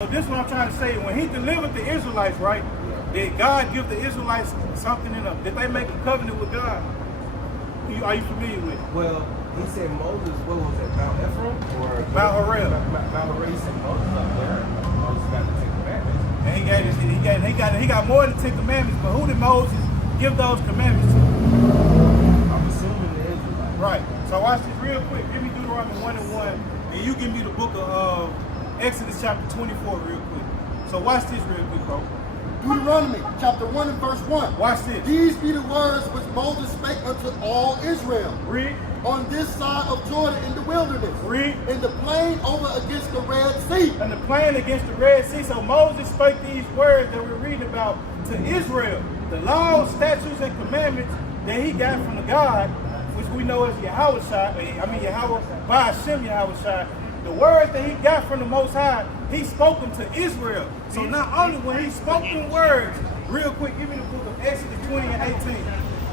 So this is what I'm trying to say. When he delivered the Israelites, right? Did God give the Israelites something in them? Did they make a covenant with God? Are you familiar with it? Well, he said Moses, what was it, Mount Ephraim? Or Mount Horeb. Mount Horeb, he sent Moses up there. Moses got the Ten Commandments. And he got more than the Ten Commandments, but who did Moses give those commandments to? I'm assuming the Israelites. Right. So watch this real quick. Give me Deuteronomy 1 and 1, and you give me the book of Exodus chapter 24 real quick. So watch this real quick, bro. Deuteronomy chapter 1 and verse 1. Watch this. These be the words which Moses spake unto all Israel. Read. On this side of Jordan in the wilderness. Read. In the plain over against the Red Sea. And the plain against the Red Sea. So Moses spake these words that we're reading about to Israel. The laws, statutes, and commandments that he got from the God, which we know as Yahweh by Hashem Yahweh. The words that he got from the Most High, he spoke them to Israel. So not only when he spoke them words, real quick, give me the book of Exodus 20 and 18.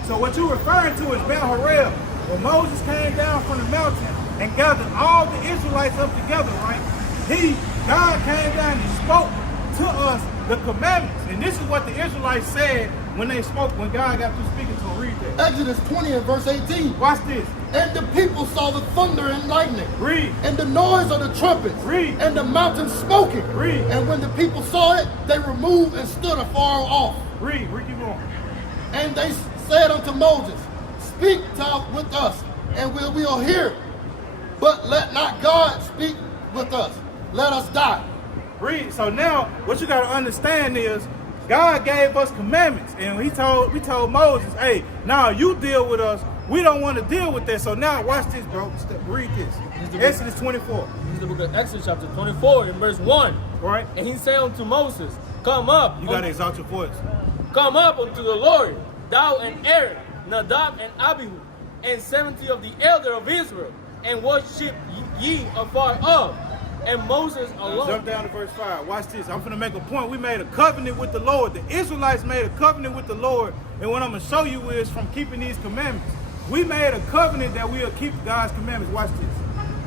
So what you're referring to is Mount Horeb. When Moses came down from the mountain and gathered all the Israelites up together, right? God came down and spoke to us the commandments. And this is what the Israelites said when they spoke, when God got through speaking to them. Read that. Exodus 20 and verse 18. Watch this. And the people saw the thunder and lightning. Read. And the noise of the trumpets. Read. And the mountain smoking. Read. And when the people saw it, they removed and stood afar off. Read. Keep going. And they said unto Moses, Speak thou with us, and we will hear. But let not God speak with us. Let us die. Read. So now, what you got to understand is, God gave us commandments, and we told Moses, hey, now you deal with us. We don't want to deal with that. So now watch this, bro. Read this. Exodus 24. This is the book of Exodus chapter 24 in verse 1. Right. And he said unto Moses, Come up. You got to exalt your voice. Come up unto the Lord, thou and Aaron, Nadab and Abihu, and 70 of the elder of Israel, and worship ye afar off. And Moses alone. Jump down to verse 5. Watch this. I'm going to make a point. We made a covenant with the Lord. The Israelites made a covenant with the Lord. And what I'm going to show you is from keeping these commandments. We made a covenant that we'll keep God's commandments. Watch this.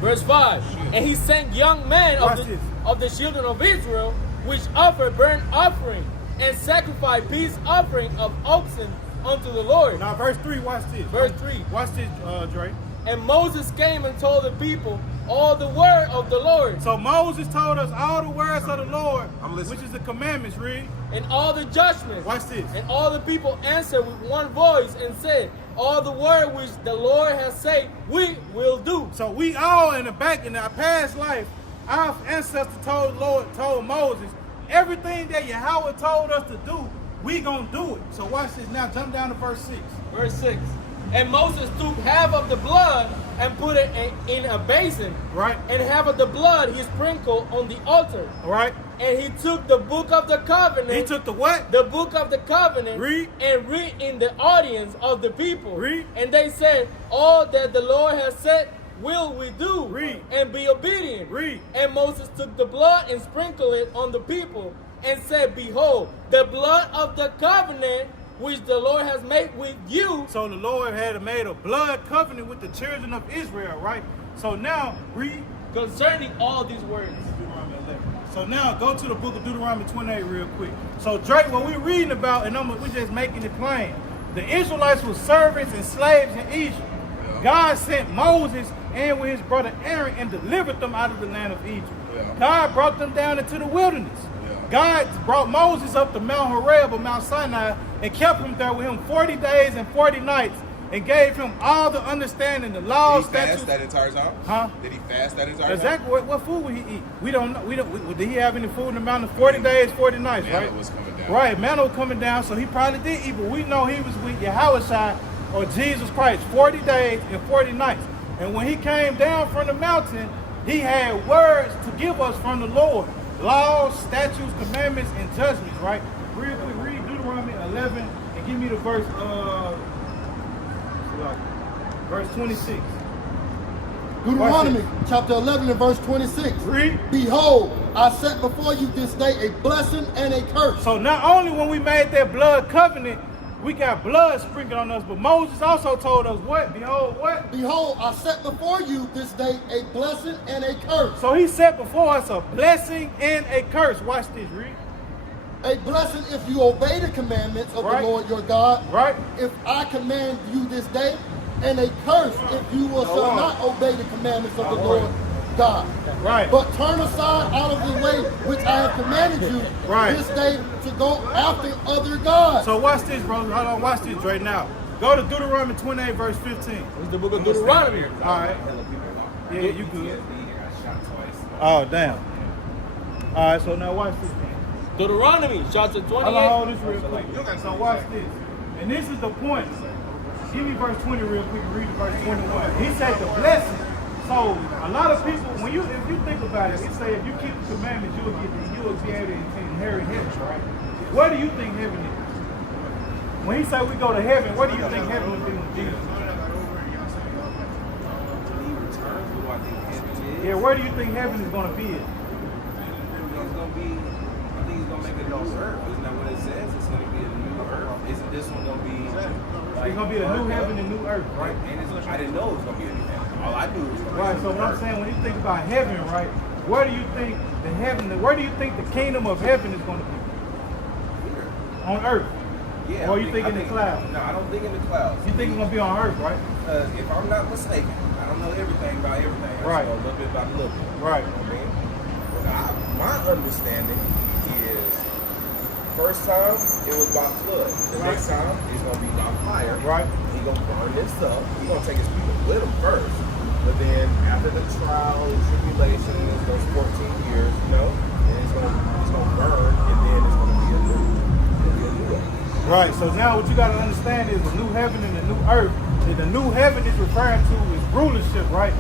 Verse 5. And he sent young men of the children of Israel, which offered burnt offering and sacrificed peace offering of oxen unto the Lord. Now verse 3, watch this. Verse 3. Watch this, Dre. And Moses came and told the people all the word of the Lord. So Moses told us all the words of the Lord, which is the commandments. Read. And all the judgments. Watch this. And all the people answered with one voice and said, all the word which the Lord has said, we will do. So we all in our past life, our ancestors told Moses, everything that Yahweh told us to do, we gonna do it. So watch this now. Jump down to verse 6. Verse 6. And Moses took half of the blood and put it in a basin. Right. And half of the blood he sprinkled on the altar. Right. And he took the book of the covenant. He took the what? The book of the covenant. Read. And read in the audience of the people. Read. And they said, all that the Lord has said will we do. Read. And be obedient. Read. And Moses took the blood and sprinkled it on the people and said, behold, the blood of the covenant which the Lord has made with you. So the Lord had made a blood covenant with the children of Israel, right? So now, read. Concerning all these words. Deuteronomy 11. So now, go to the book of Deuteronomy 28 real quick. So Drake, what we're reading about, and we're just making it plain. The Israelites were servants and slaves in Egypt. God sent Moses and with his brother Aaron and delivered them out of the land of Egypt. God brought them down into the wilderness. God brought Moses up to Mount Horeb or Mount Sinai and kept him there with him 40 days and 40 nights and gave him all the understanding, the laws, statutes. Did he fast that entire time? Huh? Did he fast that entire time? Exactly. What food would he eat? We don't know. Did he have any food in the mountain? 40 days, 40 nights, Manna right? was coming down. Right, manna was coming down, so he probably did eat, but we know he was with Yahweh or Jesus Christ 40 days and 40 nights. And when he came down from the mountain, he had words to give us from the Lord. Laws, statutes, commandments, and judgments, right? Real quick, read Deuteronomy 11 and give me the verse 26. Deuteronomy chapter 11 and verse 26. Read. Behold, I set before you this day a blessing and a curse. So not only when we made that blood covenant, we got blood sprinkled on us. But Moses also told us what? Behold, what? Behold, I set before you this day a blessing and a curse. So he set before us a blessing and a curse. Watch this, read. A blessing if you obey the commandments of Right. the Lord your God. Right. If I command you this day, and a curse if you will shall not obey the commandments of the Lord God. Right. But turn aside out of the way which I have commanded you Right. this day to go after other gods. So watch this, bro. Hold on, watch this right now. Go to Deuteronomy 28, verse 15. It's the book of Deuteronomy. All right. Yeah, you good. I got shot twice. Oh, damn. All right, so now watch this. Deuteronomy chapter 28. Hold on, hold this real quick. So watch this. And this is the point. Give me verse 20 real quick and read verse 21. He said the blessing. So a lot of people, if you think about it, it say if you keep the commandments, you'll be able to inherit heaven, right? What do you think heaven is? When he said we go to heaven, what do you think heaven will be with Jesus? Yeah, where do you think heaven is going to be at? I think he's gonna make a new earth. Isn't that what it says? It's gonna be a new earth. Isn't this one gonna be like It's going to be a new heaven and new earth, right? And I didn't know it was gonna be a new heaven. All I knew was gonna Right, be a so new what I'm earth. saying, when you think about heaven, right, where do you think where do you think the kingdom of heaven is going to be? On earth? Yeah, Or you think in the clouds? No, I don't think in the clouds. You think it's going to be on earth, right? Because if I'm not mistaken, I don't know everything about everything. I Right. just know a little bit about a little bit. Right. You know what I mean? But my understanding is first time it was by flood. The next time it's gonna be by fire. Right. He gonna burn this up. He gonna take his people with him first. But then after the trial and tribulation, it's those 14 years, you know, and it's gonna burn, and then it's gonna be a new way. Right, so now what you got to understand is the new heaven and the new earth. And the new heaven is referring to is rulership, right?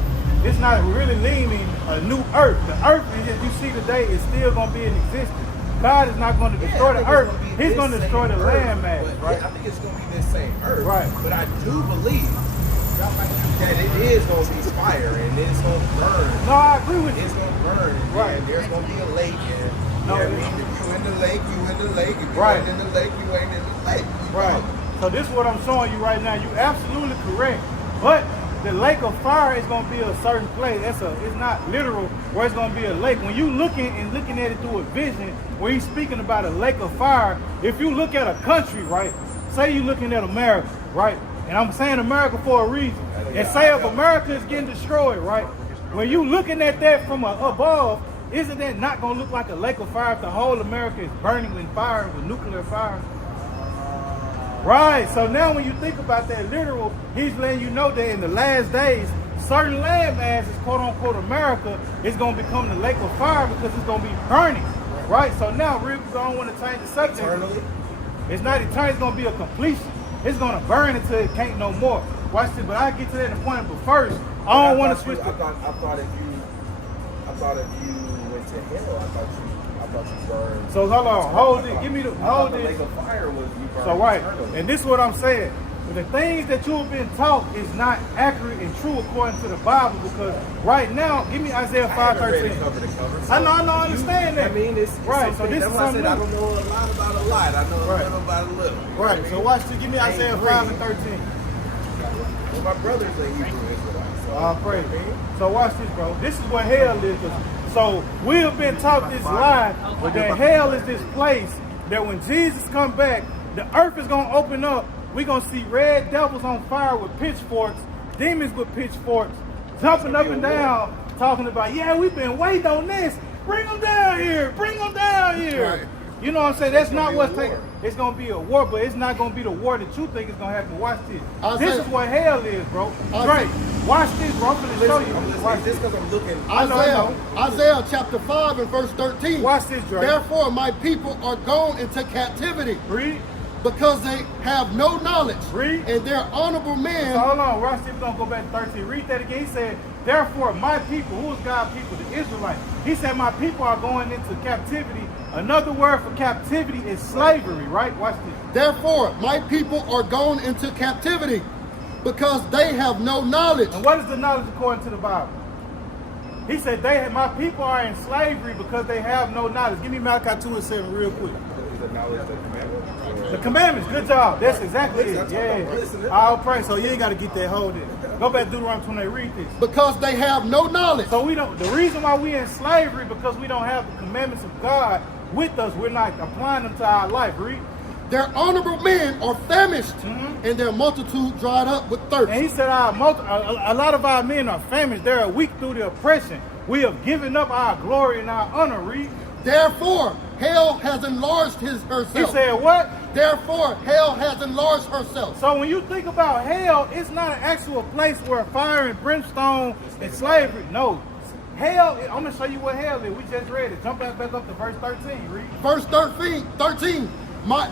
It's not really leaning a new earth. The earth that you see today is still going to be in existence. God is not going to destroy the earth. He's going to destroy the land mass, right? I think it's going to be this same earth. Right. But I do believe that it is going to be fire and it's going to burn. No, I agree with you. It's going to burn. Right. And there's going to be a lake. And No, if you in the lake, you in the lake. If you Right. ain't in the lake, you ain't in the lake. Right. So this is what I'm showing you right now. You're absolutely correct. But the lake of fire is going to be a certain place. It's not literal where it's going to be a lake. When you looking at it through a vision, where he's speaking about a lake of fire, if you look at a country, right? Say you're looking at America, right? And I'm saying America for a reason. And say if America is getting destroyed, right? When you looking at that from above, isn't that not going to look like a lake of fire if the whole America is burning in fire with nuclear fire? Right, so now when you think about that literal, he's letting you know that in the last days, certain land masses, quote unquote America, is going to become the lake of fire because it's going to be burning. Right, so now we don't want to change the subject. Eternally? It's not eternal, it's going to be a completion. It's going to burn until it can't no more. Watch this, but I'll get to that in a point, but first, I don't want to switch I thought if you went to hell, I thought you burned. So hold on, hold it, give me the, hold the this. lake of fire was you burned So right, eternally. and this is what I'm saying. The things that you have been taught is not accurate and true according to the Bible, because right now, give me Isaiah I haven't read 5:13. it cover to cover. So I know, I understand that. I mean, it's right. So something- this is that's why I said something I new. don't know a lot about a lot. I know a Right. little about a little. You know what I Right. mean? So watch this. Give me I ain't Isaiah agree. 5:13. Well, my brother's a Hebrew Israelite. So, All praise. you know what I mean? So watch this, bro. This is what hell is. So we have been taught this lie that hell is this place that when Jesus come back, the earth is gonna open up. We're gonna see red devils on fire with pitchforks, demons with pitchforks, jumping up and down, talking about, yeah, we've been waiting on this. Bring them down here. Bring them down here. Right. You know what I'm saying? That's gonna not be what's a taking. war. It's gonna be a war, but it's not gonna be the war that you think is gonna happen. Watch this. Isaiah- This is what hell is, bro. Isaiah- Drake, watch this, bro. I'm gonna show you. I'm listening. Watch It's this. just because I'm looking. I know. Isaiah chapter 5 and verse 13. Watch this, Drake. Therefore my people are gone into captivity Read. because they have no knowledge. Read. And their honorable So men hold on, watch this. We're gonna go back to 13. Read that again. He said, therefore my people, who is God's people? The Israelites. He said, my people are going into captivity. Another word for captivity is slavery, right? Watch this. Therefore, my people are gone into captivity because they have no knowledge. And what is the knowledge according to the Bible? He said, my people are in slavery because they have no knowledge. Give me Malachi 2:7 real quick. is acknowledge the commandments? The commandments, good job. That's exactly it. That's what I'm Yeah. listening. I'll pray. So you ain't got to get that hold in. Go back to Deuteronomy 28, read this. Because they have no knowledge. So we don't, the reason why we in slavery, because we don't have the commandments of God with us, we're not applying them to our life. Read. Their honorable men are famished, and their multitude dried up with thirst. And he said a lot of our men are famished. They are weak through the oppression. We have given up our glory and our honor. Read. Therefore, hell has enlarged herself. He said what? Therefore, hell has enlarged herself. So when you think about hell, it's not an actual place where fire and brimstone and slavery. No. Hell, I'm going to show you what hell is. We just read it. Jump back up to verse 13. Read. Verse 13.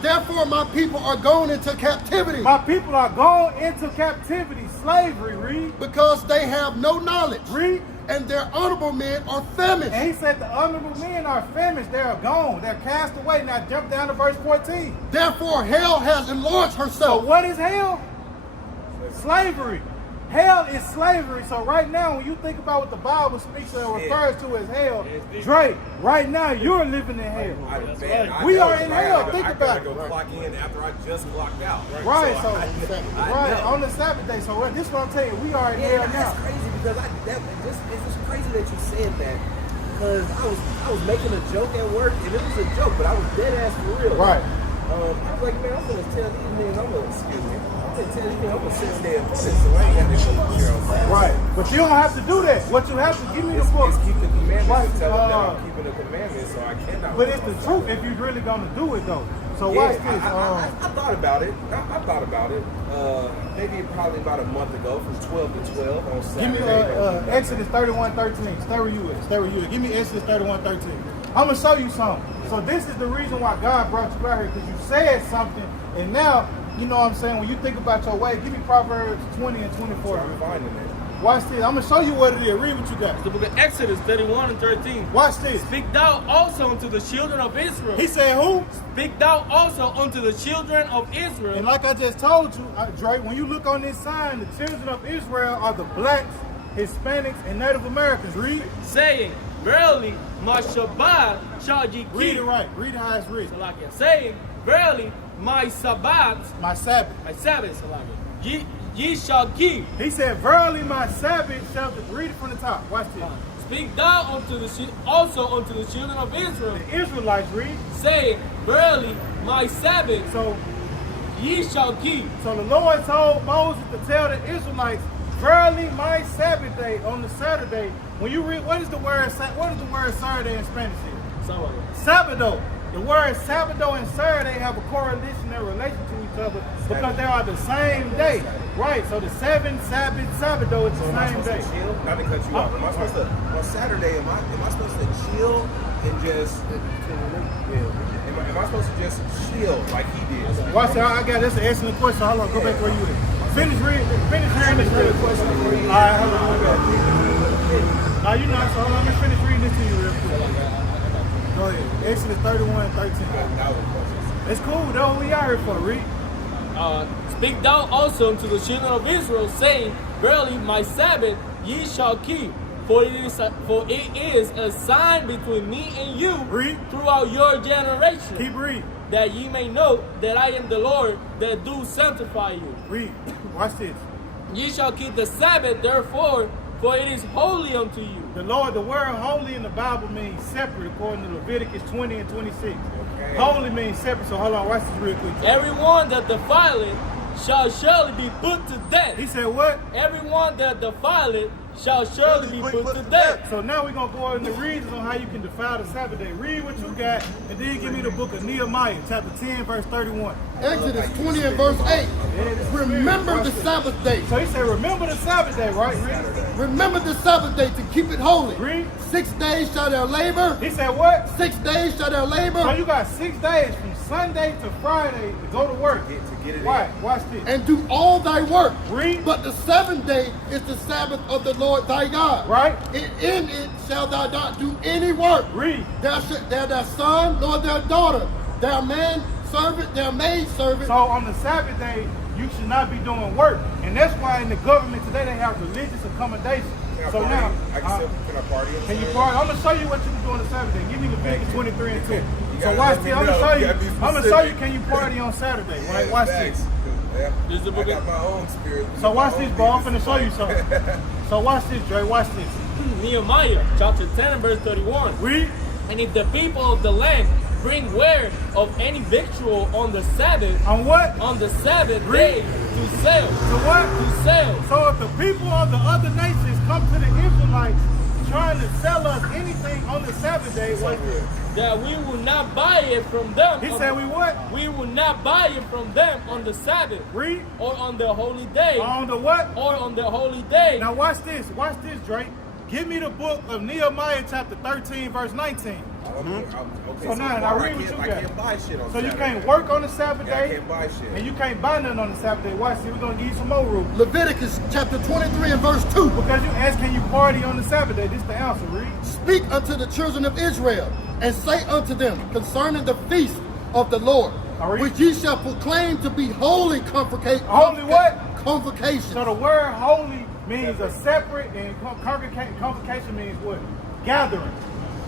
Therefore, my people are going into captivity. My people are going into captivity, slavery. Read. Because they have no knowledge. Read. And their honorable men are famished. And he said the honorable men are famished. They are gone. They're cast away. Now jump down to verse 14. Therefore, hell has enlarged So herself. what is hell? Slavery. Hell is slavery. So right now, when you think about what the Bible speaks of and refers to as hell, Drake, right now you're living in hell. We are in hell. Think about it. I gotta go clock in after I just clocked out. Right. So, I right know. on the Sabbath day. So this is what I'm telling you. We are in hell That's now. crazy because it's just crazy that you said that because I was making a joke at work and it was a joke, but I was dead ass for real. Right. I was like, man, I'm gonna tell these niggas I'm gonna tell these niggas I'm gonna sit there and so I ain't got to go, you know. Right. But you don't have to do that. What you have to give me the book. It's keep the commandments Right, and tell them that I'm keeping the commandments, so I cannot. But it's the truth if you're really gonna do it though. So Yeah, watch this. I thought about it. I thought about it. Maybe probably about a month ago, from 12 to 12 on Give me Saturday. Exodus 31:13. Stay where you at. Stay where you at. Give me Exodus 31:13. I'm gonna show you something. So this is the reason why God brought you out here, because you said something, and now you know what I'm saying. When you think about your way, give me Proverbs 20 and 24. I'm finding it. Watch this. I'm gonna show you what it is. Read what you got. The book of Exodus 31 and 13. Watch this. Speak thou also unto the children of Israel. He said who? Speak thou also unto the children of Israel. And like I just told you, Drake, when you look on this sign, the children of Israel are the blacks, Hispanics, and Native Americans. Read. Saying, verily, my Shabbat shall ye keep. Read it right. Read how it's written. Salakia. Saying, verily, my Sabbath, My Sabbath. my Sabbath, Salakia, ye shall keep. He said, verily my Sabbath shall be. Read it from the top. Watch this. Speak thou unto also unto the children of Israel, The Israelites read. saying, verily, my Sabbath So ye shall keep. the Lord told Moses to tell the Israelites, verily my Sabbath day on the Saturday. When you read, what is the word Saturday in Spanish here? Sabado. The words Sabado and Saturday have a correlation and relation to each other because they are the same day. Right, so the seven, Sabbath, Sabado, it's the Am I same supposed day. to chill? Not to cut you off. Am I supposed to, on Saturday, am I supposed to chill and just, am I supposed to just chill like he did? Watch out, I got that's an excellent question. Hold on, go back where you at. Finish hearing this real question. All right, hold on. Now you not, so hold on, let me finish reading this to you real quick. Go ahead. Exodus 31:13. It's cool, though. What we out here for, read. Speak thou also unto the children of Israel, saying, verily, my Sabbath ye shall keep. For it is a sign between me and you Read. throughout your generation, Keep reading. that ye may know that I am the Lord that do sanctify you. Read. Watch this. Ye shall keep the Sabbath, therefore, for it is holy unto you. The word holy in the Bible means separate, according to Leviticus 20 and 26. Okay. Holy means separate, so hold on, watch this real quick. Everyone that defileth shall surely be put to death. He said what? Everyone that defileth shall surely be put to death. So now we're going to go into reasons on how you can defile the Sabbath day. Read what you got, and then give me the book of Nehemiah, chapter 10, verse 31. Exodus 20 and verse 8. Remember the Sabbath day. So he said, remember the Sabbath day, right? Read. Remember the Sabbath day to keep it holy. Read. 6 days shall they labor. He said what? 6 days shall they So labor. you got 6 days from Sunday to Friday to go to work. To get it in. Right, watch this. And do all thy work. Read. But the seventh day is the Sabbath of the Lord thy God. Right. In it shall thou not do any work. Read. Thou thy son nor their daughter, their man servant, their maid servant. So on the Sabbath day, you should not be doing work. And that's why in the government today they have religious accommodation. Can I So party? now, can I party? On can you Saturday? party? I'm gonna show you what you can do on the Saturday. Give me Leviticus 23 and 2. You So gotta watch let me this. I'm gonna know. show You you. gotta be I'm gonna show you. specific. Can you party on Saturday? Yeah, Right? Watch thanks. this. Yeah. This is the I book got of- my own spirit. So watch My this, own bro. I'm business finna show you plan. something. So watch this, Dre. Watch this. Nehemiah chapter 10 and verse 31. Read. And if the people of the land bring ware of any victual on the Sabbath, On what? on the Sabbath Read. day to sell, To what? to sell. So if the people of the other nations come to the Israelites trying to sell us anything on the Sabbath day, what? That we will not buy it from them. He on said the- we what? We will not buy it from them on the Sabbath Read. or on the holy day On the what? or on the holy day. Now watch this. Watch this, Drake. Give me the book of Nehemiah chapter 13, verse 19. Okay, So now, far, read what you I got. can't buy shit on So you Saturday. can't work on the Sabbath Yeah, I day, can't buy shit. and you can't buy nothing on the Sabbath day. Watch this. We're gonna give you some more rules. Leviticus chapter 23 and verse 2. Because you ask, can you party on the Sabbath day? This is the answer. Read. Speak unto the children of Israel, and say unto them concerning the feast of the Lord, All right. which ye shall proclaim to be holy convocation. Holy what? Convocation. So the word holy means a separate, and convocation means what? Gathering.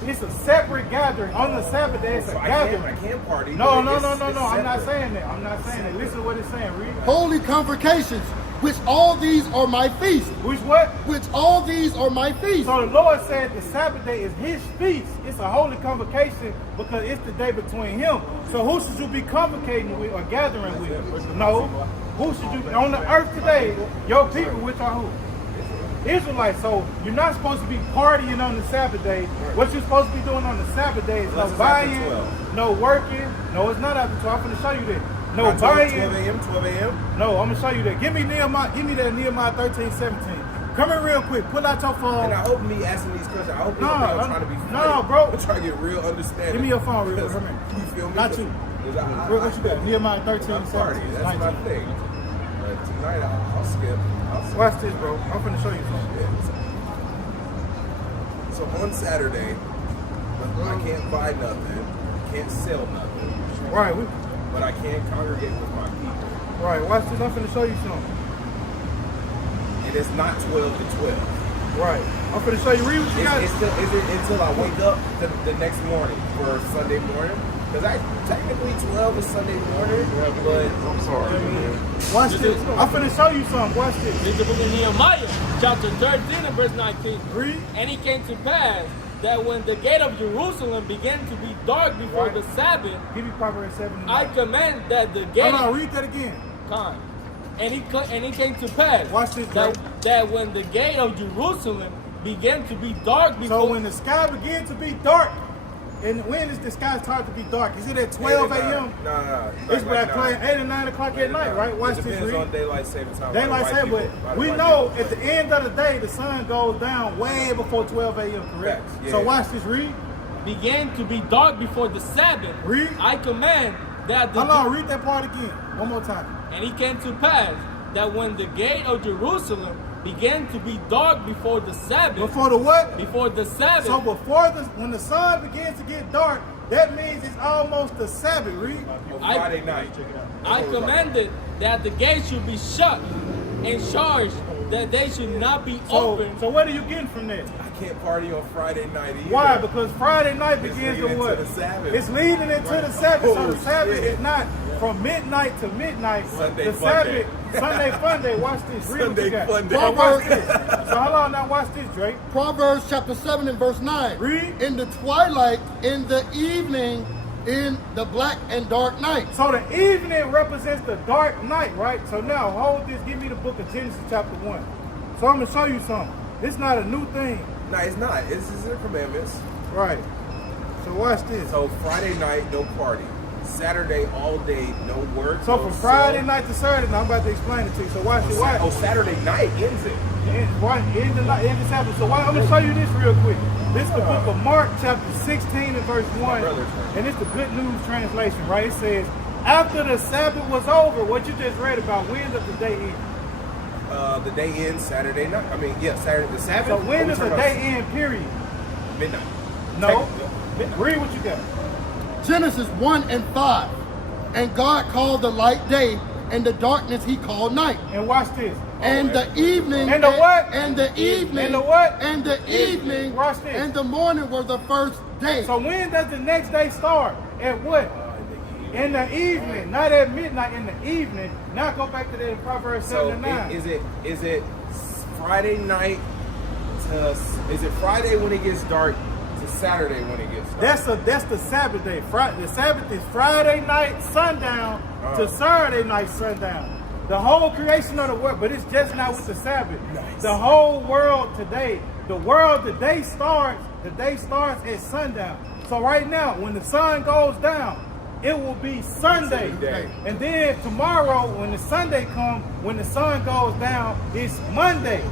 It's a separate gathering. On the Sabbath day, it's a So I gathering. can't party. No. but it's I'm not separate. saying that. I'm not saying that. Listen to what it's saying. Read. Holy convocations, which all these are my feasts. Which what? Which all these are my feasts. So the Lord said the Sabbath day is his feast. It's a holy convocation because it's the day between him. So who should you be convocating with or gathering with? No. Who should you, on the earth today, your people, which are who? Israelites. So you're not supposed to be partying on the Sabbath day. What you're supposed to be doing on the Sabbath day is no Unless it's after buying, 12. no working. No, it's not after 12. I'm going to show you that. No Not 12 buying. 12 a.m., 12 a.m. No, I'm gonna show you that. Give me that Nehemiah 13, 17. Come here real quick. Pull out your phone. And I hope me asking these questions, I hope you No, don't think I'm trying to be no, funny. bro. I'm trying to get real understanding. Give me your phone real quick. Because, Come here. You feel me? Not you. What you got? Nehemiah 13, I'm 17. party. That's my 19. thing. But tonight I'll skip. Watch this, bro. I'm finna show you something. Yeah. So on Saturday, I can't buy nothing, can't sell nothing, Right, but I can congregate with my people. right. Watch this. I'm finna show you something. And it's not 12 to 12. Right. I'm finna show you. Read what you got. Is it until I wake up the next morning for Sunday morning? Because technically 12 is Sunday morning, but I'm sorry. I mean, Watch this. I'm finna show you something. Watch this. This is the book of Nehemiah, chapter 13 and verse 19. Read. And it came to pass that when the gate of Jerusalem began to be dark before Right. the Sabbath, Give me Proverbs 7. I command that the gate. Hold on. Read that again. Time. And it came to pass Watch this, bro. that when the gate of Jerusalem began to be dark before So when the sky began to be dark, and when is the sky start to be dark? Is it at 12 a.m.? No. It's like 8 or 9 o'clock at night, right? Watch it this. depends Read. on daylight saving time. Daylight saving, but we know at the end of the day, the sun goes down way before 12 a.m., correct? Facts, yeah. So watch this, read. began to be dark before the Sabbath, Read. I command that the Hold on, read that part again. One more time. And it came to pass that when the gate of Jerusalem began to be dark before the Sabbath, Before the what? before the Sabbath, So when the sun begins to get dark, that means it's almost the Sabbath, read. Friday night. I commanded that the gate should be shut and charged that they should not be open. So what are you getting from that? I can't party on Friday night either. Why? Because Friday night It's begins leading to what? into the Sabbath. It's leading into the Sabbath. So the Oh, Sabbath shit. is not from midnight to midnight. Sunday the fun day. Sabbath, Sunday fun day. Watch this. Read what you Sunday got. fun day. So watch this. So hold on now. Watch this, Drake. Proverbs chapter 7 and verse 9. Read. In the twilight, in the evening, in the black and dark night. So the evening represents the dark night, right? So now hold this. Give me the book of Genesis chapter 1. So I'm gonna show you something. This is not a new thing, No, it's not. It's the commandments. right? So watch this. So Friday night, no party. Saturday all day, no work. So no from Friday sale. night to Saturday, now I'm about to explain it to you. So watch it. Watch. Oh, Saturday night ends it. End the Sabbath. So I'm gonna show you this real quick. This is the book of Mark, chapter 16 and verse 1, and it's the Good News translation, right? It says, "After the Sabbath was over," what you just read about. When does the day end? The day ends Saturday night. I mean, yeah, Saturday. The Sabbath. So when does the turn day on end? Period. Midnight. No. Midnight. Read what you got. Genesis 1 and 5. And God called the light day, and the darkness he called night. And watch this. And the evening. And the what? And the evening. And the what? And the evening. Watch this. And the morning were the first day. So when does the next day start? At what? In the evening, not at midnight. In the evening. Now go back to that in Proverbs 7 and 9. Is it Friday night to? Is it Friday when it gets dark to Saturday when it gets dark? That's the Sabbath day. The Sabbath is Friday night sundown to Saturday night sundown. The whole creation of the world, but it's just not with the Sabbath. Nice. The whole world today, the day starts at sundown. So right now, when the sun goes down, it will be Sunday. And then tomorrow, when the Sunday comes, when the sun goes down, it's Monday.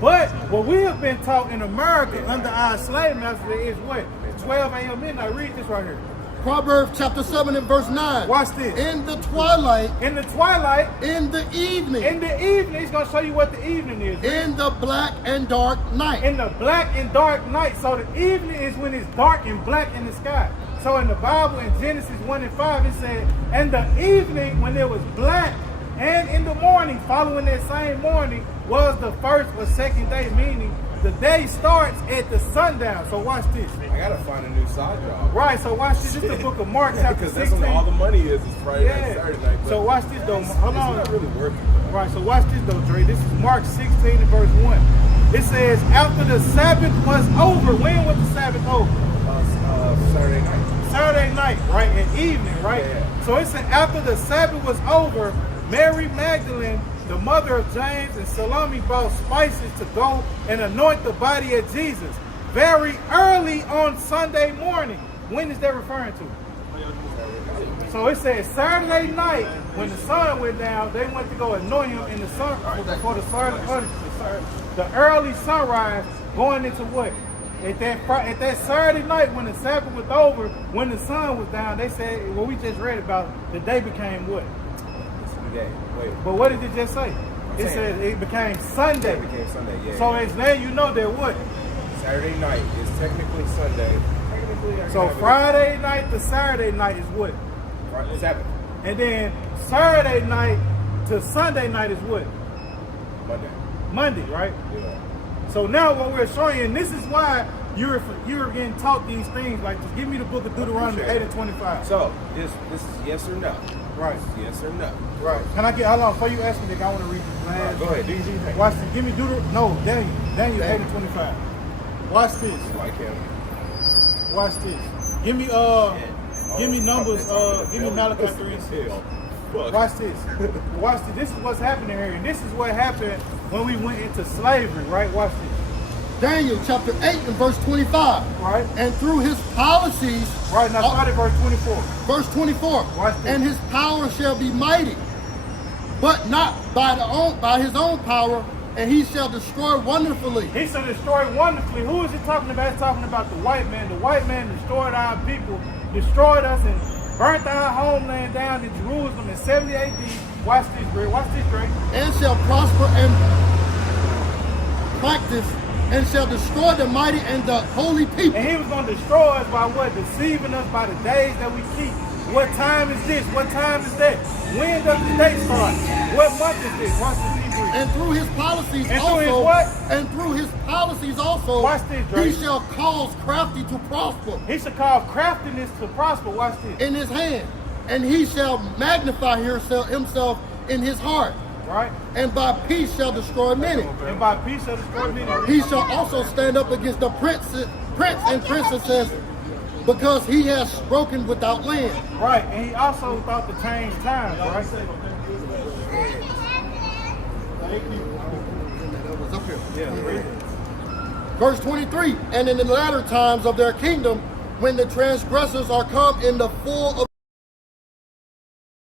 But what we have been taught in America under our slave master is what? 12 a.m. midnight. Read this right here. Proverbs chapter 7 and verse 9. Watch this. In the twilight. In the twilight. In the evening. In the evening. He's going to show you what the evening is. Right? In the black and dark night. In the black and dark night. So the evening is when it's dark and black in the sky. So in the Bible, in Genesis 1 and 5, it said, and the evening when it was black, and in the morning, following that same morning, was the first or second day, meaning the day starts at the sundown. So watch this. I gotta find a new side job. Right, so watch this. This is the book of Mark, chapter 16. Because that's when all the money is Friday night, Saturday night. So watch this though. Hold on. It's not really working. Right, so watch this though, Dre. This is Mark 16 and verse 1. It says, after the Sabbath was over. When was the Sabbath over? Saturday night. Saturday night, right? At evening, right? Yeah. So it said after the Sabbath was over, Mary Magdalene, the mother of James, and Salome bought spices to go and anoint the body of Jesus very early on Sunday morning. When is that referring to? So it says Saturday night, when the sun went down, they went to go anoint him in the sun for the early sunrise going into what? At that Saturday night when the Sabbath was over, when the sun was down, they said, what we just read about, the day became what? But what did it just say? It said it became Sunday. It became Sunday, yeah. So it's now you know that what? Saturday night is technically Sunday. So Friday night to Saturday night is what? Sabbath. And then Saturday night to Sunday night is what? Monday, right? Yeah. So now what we're showing you, and this is why you're getting taught these things, like just give me the book of Deuteronomy 8 and 25. So this is yes or no. Right. Yes or no. Right. Can I get, how long, before you ask me, I want to read this last. Right, go ahead, do your thing. Watch this, give me Daniel 8 and 25. Watch this. Like him. Watch this. Give me Numbers, give me Malachi 3 and 6. Watch this. Watch this. This is what's happening here. And this is what happened when we went into slavery, right? Watch this. Daniel chapter 8 and verse 25. Right. And through his policies. Right, now start at verse 24. Verse 24. Watch this. And his power shall be mighty, but not by his own power, and he shall destroy wonderfully. He shall destroy wonderfully. Who is he talking about? He's talking about the white man. The white man destroyed our people, destroyed us, and burnt our homeland down in Jerusalem in 70 AD. Watch this, Greg. Watch this, Greg. And shall prosper and practice, and shall destroy the mighty and the holy people. And he was going to destroy us by what? Deceiving us by the days that we keep. What time is this? What time is that? When does the day start? What month is this? Watch this, Hebrew. And through his policies and also. Through his what? And through his policies also. Watch this, Drake. He shall cause crafty to prosper. He shall cause craftiness to prosper. Watch this. In his hand. And he shall magnify himself in his heart. Right. And by peace shall destroy many. And by peace shall destroy many. He shall also stand up against the prince and princesses, because he has spoken without land. Right. And he also thought to change times, right? Verse 23, and in the latter times of their kingdom, when the transgressors are come in the full of